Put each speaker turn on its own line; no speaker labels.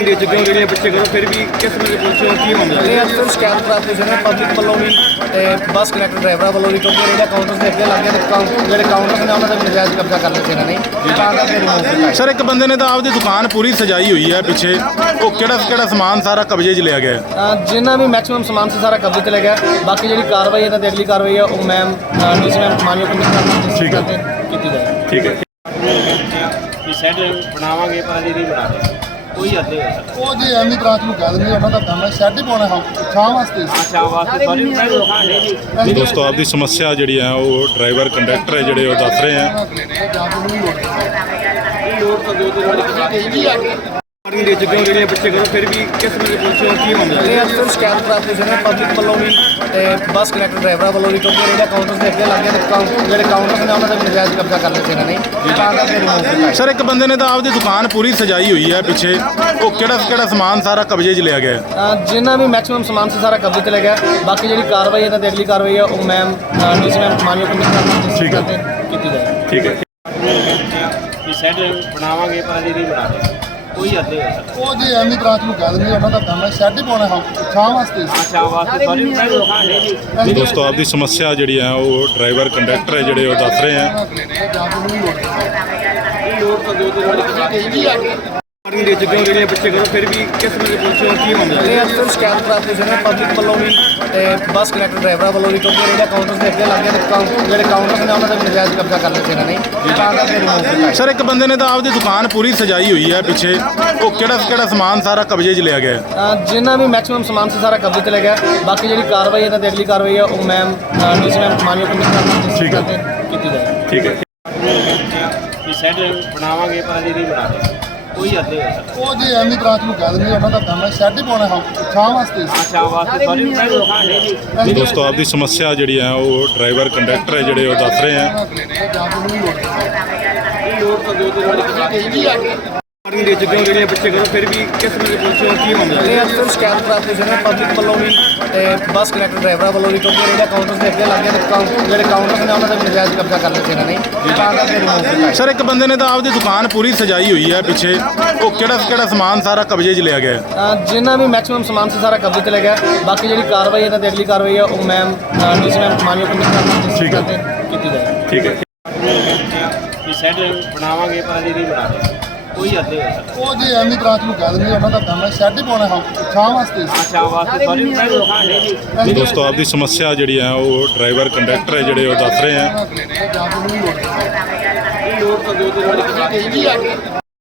ਦੇ ਜਦੋਂ ਜਿਹੜੇ ਬੱਚੇ ਕਰੋ ਫਿਰ ਵੀ ਕਿਸ ਤਰ੍ਹਾਂ ਦੇ ਪੁੱਛੋ ਕੀ ਹੁੰਦਾ
ਇਹ ਅੱਜ ਤੋਂ ਸ਼ਿਕਾਇਤ ਪ੍ਰਾਪਤ ਹੋਈ ਹੈ ਪਬਲਿਕ ਵੱਲੋਂ ਵੀ ਤੇ ਬੱਸ ਕੰਡਕਟਰ ਡਰਾਈਵਰਾਂ ਵੱਲੋਂ ਵੀ, ਕਿਉਂਕਿ ਇਹਨਾਂ ਕਾਊਂਟਰ ਦੇ ਅੱਗੇ ਲੱਗੇ ਤੇ ਜਿਹੜੇ ਕਾਊਂਟਰ ਨੇ ਉਹਨਾਂ ਦਾ ਵੀ ਨਜਾਇਜ਼ ਕਬਜ਼ਾ ਕਰ ਲਿਆ ਸੀ ਇਹਨਾਂ ਨੇ, ਤਾਂ ਕਰਕੇ ਰਿਮੂਵ ਕੀਤਾ।
ਸਰ ਇੱਕ ਬੰਦੇ ਨੇ ਤਾਂ ਆਪਦੀ ਦੁਕਾਨ ਪੂਰੀ ਸਜਾਈ ਹੋਈ ਹੈ ਪਿੱਛੇ, ਉਹ ਕਿਹੜਾ ਸਮਾਨ ਸਾਰਾ ਕਬਜ਼ੇ 'ਚ ਲਿਆ ਗਿਆ ਹੈ?
ਜਿੰਨਾ ਵੀ ਮੈਕਸਿਮਮ ਸਮਾਨ ਸੀ ਸਾਰਾ ਕਬਜ਼ੇ 'ਤੇ ਲੈ ਗਿਆ। ਬਾਕੀ ਜਿਹੜੀ ਕਾਰਵਾਈ ਇਹਨਾਂ ਤੇ ਅਗਲੀ ਕਾਰਵਾਈ ਹੈ ਉਹ ਮੈਮ ਡੀਸੀ ਮੈਮ ਮਾਨਯੋਗ ਕਮਿਸ਼ਨਰ
ਠੀਕ ਹੈ।
ਕੀਤੀ ਜਾਏ।
ਠੀਕ ਹੈ।
ਵੀ ਸੈੱਟ ਬਣਾਵਾਂਗੇ ਪਰ ਅਜੇ ਨਹੀਂ ਬਣਾਦੇ ਕੋਈ ਹੱਦ ਨਹੀਂ ਹੋ ਸਕਦਾ।
ਉਹ ਜੇ ਐਮੀ ਬ੍ਰਾਂਚ ਨੂੰ ਕਹਿ ਦਿੰਦੇ ਉਹਨਾਂ ਦਾ ਕੰਮ ਹੈ ਸ਼ੈੱਡ ਹੀ ਪਾਉਣਾ ਹਾਂ ਛਾਂ ਵਾਸਤੇ।
ਸ਼ਾਮ ਵਾਸਤੇ ਸੌਰੀ ਮੈਂ ਲੋਕਾਂ ਨਹੀਂ
ਦੋਸਤੋ ਆਪਦੀ ਸਮੱਸਿਆ ਜਿਹੜੀ ਹੈ ਉਹ ਡਰਾਈਵਰ ਕੰਡਕਟਰ ਹੈ ਜਿਹੜੇ ਉਹ ਦੱਸ ਰਹੇ ਹੈ।
ਲੋੜ ਤਾਂ ਦੋ ਦਿਨ ਵਾਲੀ ਦੇ ਜਦੋਂ ਜਿਹੜੇ ਬੱਚੇ ਕਰੋ ਫਿਰ ਵੀ ਕਿਸ ਤਰ੍ਹਾਂ ਦੇ ਪੁੱਛੋ ਕੀ ਹੁੰਦਾ
ਇਹ ਅੱਜ ਤੋਂ ਸ਼ਿਕਾਇਤ ਪ੍ਰਾਪਤ ਹੋਈ ਹੈ ਪਬਲਿਕ ਵੱਲੋਂ ਵੀ ਤੇ ਬੱਸ ਕੰਡਕਟਰ ਡਰਾਈਵਰਾਂ ਵੱਲੋਂ ਵੀ, ਕਿਉਂਕਿ ਇਹਨਾਂ ਕਾਊਂਟਰ ਦੇ ਅੱਗੇ ਲੱਗੇ ਤੇ ਜਿਹੜੇ ਕਾਊਂਟਰ ਨੇ ਉਹਨਾਂ ਦਾ ਵੀ ਨਜਾਇਜ਼ ਕਬਜ਼ਾ ਕਰ ਲਿਆ ਸੀ ਇਹਨਾਂ ਨੇ, ਤਾਂ ਕਰਕੇ ਰਿਮੂਵ ਕੀਤਾ।
ਸਰ ਇੱਕ ਬੰਦੇ ਨੇ ਤਾਂ ਆਪਦੀ ਦੁਕਾਨ ਪੂਰੀ ਸਜਾਈ ਹੋਈ ਹੈ ਪਿੱਛੇ, ਉਹ ਕਿਹੜਾ ਸਮਾਨ ਸਾਰਾ ਕਬਜ਼ੇ 'ਚ ਲਿਆ ਗਿਆ ਹੈ?
ਜਿੰਨਾ ਵੀ ਮੈਕਸਿਮਮ ਸਮਾਨ ਸੀ ਸਾਰਾ ਕਬਜ਼ੇ 'ਤੇ ਲੈ ਗਿਆ। ਬਾਕੀ ਜਿਹੜੀ ਕਾਰਵਾਈ ਇਹਨਾਂ ਤੇ ਅਗਲੀ ਕਾਰਵਾਈ ਹੈ ਉਹ ਮੈਮ ਡੀਸੀ ਮੈਮ ਮਾਨਯੋਗ ਕਮਿਸ਼ਨਰ ਕੀਤੀ ਜਾਏ।
ਠੀਕ ਹੈ।
ਵੀ ਸੈੱਟ ਬਣਾਵਾਂਗੇ ਪਰ ਅਜੇ ਨਹੀਂ ਬਣਾਦੇ ਕੋਈ ਹੱਦ ਨਹੀਂ ਹੋ ਸਕਦਾ।
ਉਹ ਜੇ ਐਮੀ ਬ੍ਰਾਂਚ ਨੂੰ ਕਹਿ ਦਿੰਦੇ ਉਹਨਾਂ ਦਾ ਕੰਮ ਹੈ ਸ਼ੈੱਡ ਹੀ ਪਾਉਣਾ ਹਾਂ ਛਾਂ ਵਾਸਤੇ।
ਸ਼ਾਮ ਵਾਸਤੇ ਸੌਰੀ ਮੈਂ ਲੋਕਾਂ ਨਹੀਂ
ਦੋਸਤੋ ਆਪਦੀ ਸਮੱਸਿਆ ਜਿਹੜੀ ਹੈ ਉਹ ਡਰਾਈਵਰ ਕੰਡਕਟਰ ਹੈ ਜਿਹੜੇ ਉਹ ਦੱਸ ਰਹੇ ਹੈ।
ਲੋੜ ਤਾਂ ਦੋ ਦਿਨ ਵਾਲੀ ਦੇ ਜਦੋਂ ਜਿਹੜੇ ਬੱਚੇ ਕਰੋ ਫਿਰ ਵੀ ਕਿਸ ਤਰ੍ਹਾਂ ਦੇ ਪੁੱਛੋ ਕੀ ਹੁੰਦਾ
ਇਹ ਅੱਜ ਤੋਂ ਸ਼ਿਕਾਇਤ ਪ੍ਰਾਪਤ ਹੋਈ ਹੈ ਪਬਲਿਕ ਵੱਲੋਂ ਵੀ ਤੇ ਬੱਸ ਕੰਡਕਟਰ ਡਰਾਈਵਰਾਂ ਵੱਲੋਂ ਵੀ, ਕਿਉਂਕਿ ਇਹਨਾਂ ਕਾਊਂਟਰ ਦੇ ਅੱਗੇ ਲੱਗੇ ਤੇ ਜਿਹੜੇ ਕਾਊਂਟਰ ਨੇ ਉਹਨਾਂ ਦਾ ਵੀ ਨਜਾਇਜ਼ ਕਬਜ਼ਾ ਕਰ ਲਿਆ ਸੀ ਇਹਨਾਂ ਨੇ, ਤਾਂ ਕਰਕੇ ਰਿਮੂਵ ਕੀਤਾ।
ਸਰ ਇੱਕ ਬੰਦੇ ਨੇ ਤਾਂ ਆਪਦੀ ਦੁਕਾਨ ਪੂਰੀ ਸਜਾਈ ਹੋਈ ਹੈ ਪਿੱਛੇ, ਉਹ ਕਿਹੜਾ ਸਮਾਨ ਸਾਰਾ ਕਬਜ਼ੇ 'ਚ ਲਿਆ ਗਿਆ ਹੈ?
ਜਿੰਨਾ ਵੀ ਮੈਕਸਿਮਮ ਸਮਾਨ ਸੀ ਸਾਰਾ ਕਬਜ਼ੇ 'ਤੇ ਲੈ ਗਿਆ। ਬਾਕੀ ਜਿਹੜੀ ਕਾਰਵਾਈ ਇਹਨਾਂ ਤੇ ਅਗਲੀ ਕਾਰਵਾਈ ਹੈ ਉਹ ਮੈਮ ਡੀਸੀ ਮੈਮ ਮਾਨਯੋਗ ਕਮਿਸ਼ਨਰ ਕੀਤੀ ਜਾਏ।
ਠੀਕ ਹੈ।
ਵੀ ਸੈੱਟ ਬਣਾਵਾਂਗੇ ਪਰ ਅਜੇ ਨਹੀਂ ਬਣਾਦੇ ਕੋਈ ਹੱਦ ਨਹੀਂ ਹੋ ਸਕਦਾ।
ਉਹ ਜੇ ਐਮੀ ਬ੍ਰਾਂਚ ਨੂੰ ਕਹਿ ਦਿੰਦੇ ਉਹਨਾਂ ਦਾ ਕੰਮ ਹੈ ਸ਼ੈੱਡ ਹੀ ਪਾਉਣਾ ਹਾਂ ਛਾਂ ਵਾਸਤੇ।
ਸ਼ਾਮ ਵਾਸਤੇ ਸੌਰੀ ਮੈਂ ਲੋਕਾਂ ਨਹੀਂ
ਦੋਸਤੋ ਆਪਦੀ ਸਮੱਸਿਆ ਜਿਹੜੀ ਹੈ ਉਹ ਡਰਾਈਵਰ ਕੰਡਕਟਰ ਹੈ ਜਿਹੜੇ ਉਹ ਦੱਸ ਰਹੇ ਹੈ।
ਲੋੜ ਤਾਂ ਦੋ ਦਿਨ ਵਾਲੀ ਦੇ ਜਦੋਂ ਜਿਹੜੇ ਬੱਚੇ ਕਰੋ ਫਿਰ ਵੀ ਕਿਸ ਤਰ੍ਹਾਂ ਦੇ ਪੁੱਛੋ ਕੀ ਹੁੰਦਾ
ਇਹ ਅੱਜ ਤੋਂ ਸ਼ਿਕਾਇਤ ਪ੍ਰਾਪਤ ਹੋਈ ਹੈ ਪਬਲਿਕ ਵੱਲੋਂ ਵੀ ਤੇ ਬੱਸ ਕੰਡਕਟਰ ਡਰਾਈਵਰਾਂ ਵੱਲੋਂ ਵੀ, ਕਿਉਂਕਿ ਇਹਨਾਂ ਕਾਊਂਟਰ ਦੇ ਅੱਗੇ ਲੱਗੇ ਤੇ ਜਿਹੜੇ ਕਾਊਂਟਰ ਨੇ ਉਹਨਾਂ ਦਾ ਵੀ ਨਜਾਇਜ਼ ਕਬਜ਼ਾ ਕਰ ਲਿਆ ਸੀ ਇਹਨਾਂ ਨੇ, ਤਾਂ ਕਰਕੇ ਰਿਮੂਵ ਕੀਤਾ।
ਸਰ ਇੱਕ ਬੰਦੇ ਨੇ ਤਾਂ ਆਪਦੀ ਦੁਕਾਨ ਪੂਰੀ ਸਜਾਈ ਹੋਈ ਹੈ ਪਿੱਛੇ, ਉਹ ਕਿਹੜਾ ਸਮਾਨ ਸਾਰਾ ਕਬਜ਼ੇ 'ਚ ਲਿਆ ਗਿਆ ਹੈ?
ਜਿੰਨਾ ਵੀ ਮੈਕਸਿਮਮ ਸਮਾਨ ਸੀ ਸਾਰਾ ਕਬਜ਼ੇ 'ਤੇ ਲੈ ਗਿਆ। ਬਾਕੀ ਜਿਹੜੀ ਕਾਰਵਾਈ ਇਹਨਾਂ ਤੇ ਅਗਲੀ ਕਾਰਵਾਈ ਹੈ ਉਹ ਮੈਮ ਡੀਸੀ ਮੈਮ ਮਾਨਯੋਗ ਕਮਿਸ਼ਨਰ ਕੀਤੀ ਜਾਏ।
ਠੀਕ ਹੈ।
ਵੀ ਸੈੱਟ ਬਣਾਵਾਂਗੇ ਪਰ ਅਜੇ ਨਹੀਂ ਬਣਾਦੇ ਕੋਈ ਹੱਦ ਨਹੀਂ ਹੋ ਸਕਦਾ।
ਉਹ ਜੇ ਐਮੀ ਬ੍ਰਾਂਚ ਨੂੰ ਕਹਿ ਦਿੰਦੇ ਉਹਨਾਂ ਦਾ ਕੰਮ ਹੈ ਸ਼ੈੱਡ ਹੀ ਪਾਉਣਾ ਹਾਂ ਛਾਂ ਵਾਸਤੇ।
ਸ਼ਾਮ ਵਾਸਤੇ ਸੌਰੀ ਮੈਂ ਲੋਕਾਂ ਨਹੀਂ
ਦੋਸਤੋ ਆਪਦੀ ਸਮੱਸਿਆ ਜਿਹੜੀ ਹੈ ਉਹ ਡਰਾਈਵਰ ਕੰਡਕਟਰ ਹੈ ਜਿਹੜੇ ਉਹ ਦੱਸ ਰਹੇ ਹੈ।
ਲੋੜ ਤਾਂ ਦੋ ਦਿਨ ਵਾਲੀ